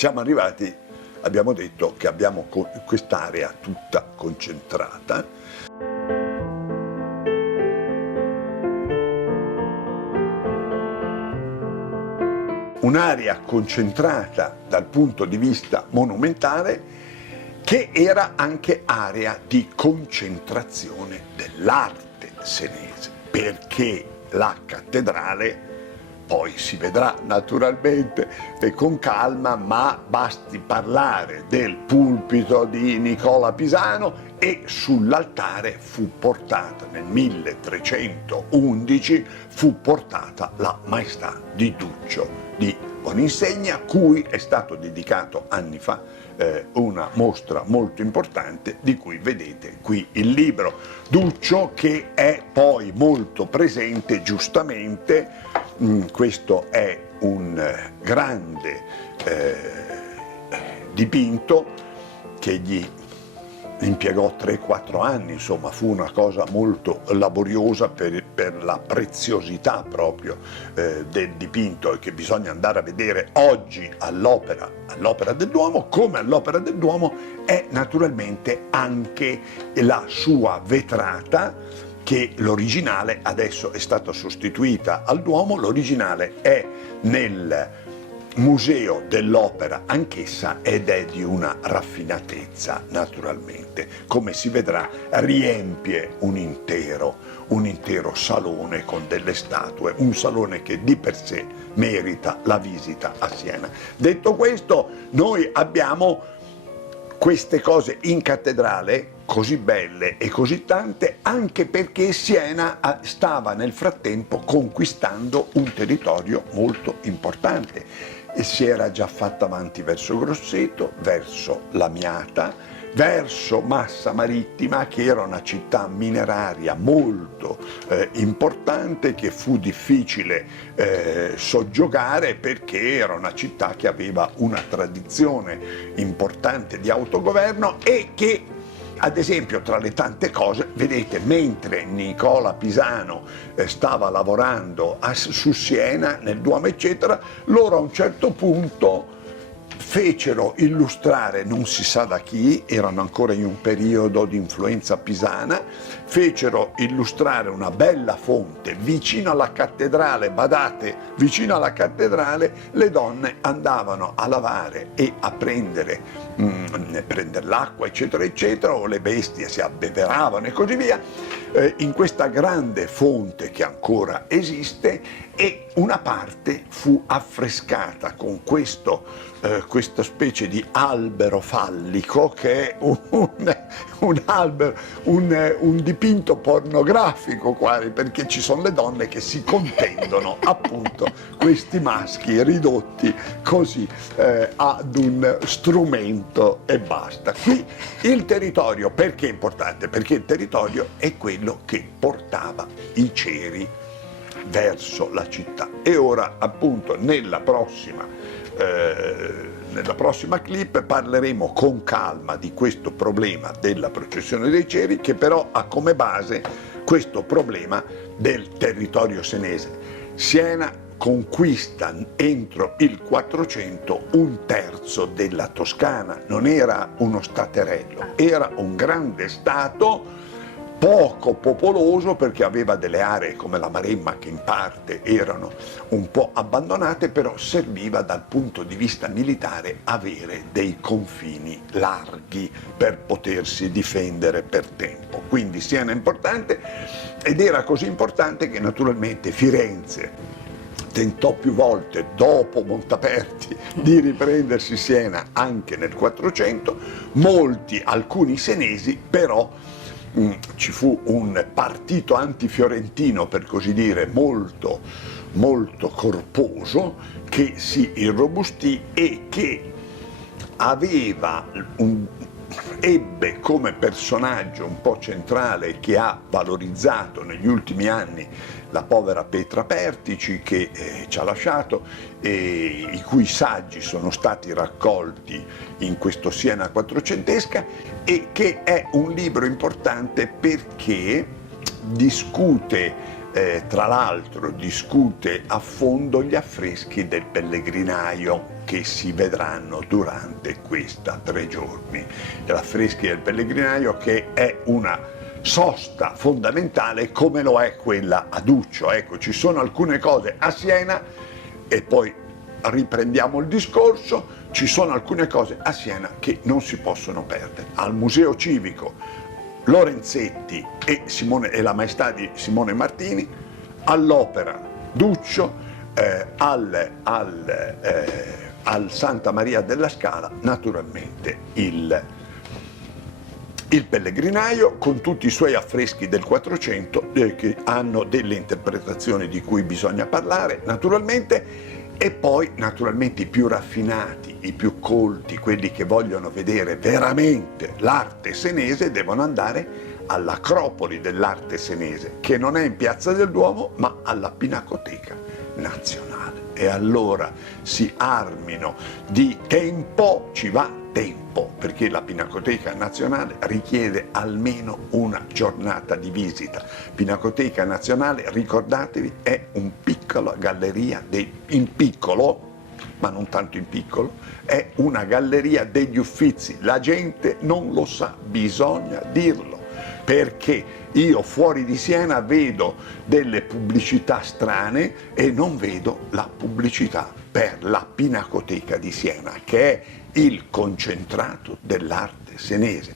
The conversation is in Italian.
siamo arrivati, abbiamo detto che abbiamo quest'area tutta concentrata. Un'area concentrata dal punto di vista monumentale, che era anche area di concentrazione dell'arte senese, perché la cattedrale, poi si vedrà naturalmente e con calma, ma basti parlare del pulpito di Nicola Pisano, e sull'altare fu portata nel 1311 fu portata la Maestà di Duccio di Boninsegna, cui è stato dedicato anni fa una mostra molto importante, di cui vedete qui il libro. Duccio, che è poi molto presente giustamente, questo è un grande dipinto che gli impiegò 3-4 anni, insomma fu una cosa molto laboriosa per la preziosità proprio del dipinto, e che bisogna andare a vedere oggi all'Opera del Duomo. Come all'Opera del Duomo è naturalmente anche la sua vetrata, che l'originale adesso è stata sostituita al Duomo, l'originale è nel Museo dell'Opera anch'essa, ed è di una raffinatezza naturalmente. Come si vedrà, riempie un intero salone con delle statue, un salone che di per sé merita la visita a Siena. Detto questo, noi abbiamo queste cose in cattedrale così belle e così tante anche perché Siena stava nel frattempo conquistando un territorio molto importante, e si era già fatta avanti verso Grosseto, verso Lamiata, verso Massa Marittima, che era una città mineraria molto importante, che fu difficile soggiogare perché era una città che aveva una tradizione importante di autogoverno, e che, ad esempio, tra le tante cose, vedete, mentre Nicola Pisano stava lavorando su Siena, nel Duomo eccetera, loro a un certo punto fecero illustrare, non si sa da chi, erano ancora in un periodo di influenza pisana, fecero illustrare una bella fonte vicino alla cattedrale. Badate, vicino alla cattedrale le donne andavano a lavare e a prendere l'acqua eccetera eccetera, o le bestie si abbeveravano e così via, in questa grande fonte che ancora esiste, e una parte fu affrescata con questa specie di albero fallico, che è un albero, un dipinto pornografico quasi, perché ci sono le donne che si contendono appunto questi maschi ridotti così ad un strumento e basta. Qui il territorio perché è importante? Perché il territorio è quello che portava i ceri verso la città. E ora appunto nella prossima clip parleremo con calma di questo problema della processione dei ceri, che però ha come base questo problema del territorio senese. Siena conquista entro il 400 un terzo della Toscana, non era uno staterello, era un grande stato poco popoloso, perché aveva delle aree come la Maremma che in parte erano un po' abbandonate, però serviva dal punto di vista militare avere dei confini larghi per potersi difendere per tempo. Quindi Siena è importante, ed era così importante che naturalmente Firenze tentò più volte, dopo Montaperti, di riprendersi Siena anche nel 400. Alcuni senesi però, ci fu un partito antifiorentino, per così dire, molto corposo, che si irrobustì e che ebbe come personaggio un po' centrale, che ha valorizzato negli ultimi anni la povera Petra Pertici, che ci ha lasciato, e i cui saggi sono stati raccolti in questo Siena quattrocentesca, e che è un libro importante perché discute tra l'altro discute a fondo gli affreschi del Pellegrinaio che si vedranno durante questa 3 giorni. Gli affreschi del Pellegrinaio, che è una sosta fondamentale come lo è quella a Duccio. Ecco, ci sono alcune cose a Siena, e poi riprendiamo il discorso, ci sono alcune cose a Siena che non si possono perdere. Al Museo Civico Lorenzetti e la Maestà di Simone Martini, all'Opera Duccio, al Santa Maria della Scala naturalmente il Pellegrinaio, con tutti i suoi affreschi del 400 che hanno delle interpretazioni di cui bisogna parlare naturalmente. E poi naturalmente i più raffinati, i più colti, quelli che vogliono vedere veramente l'arte senese, devono andare all'Acropoli dell'arte senese, che non è in Piazza del Duomo ma alla Pinacoteca Nazionale. E allora si armino di tempo, ci va tempo, perché la Pinacoteca Nazionale richiede almeno una giornata di visita. Pinacoteca Nazionale, ricordatevi, è un piccola galleria, in piccolo, ma non tanto in piccolo, è una galleria degli Uffizi. La gente non lo sa, bisogna dirlo, perché io fuori di Siena vedo delle pubblicità strane e non vedo la pubblicità per la Pinacoteca di Siena, che è il concentrato dell'arte senese.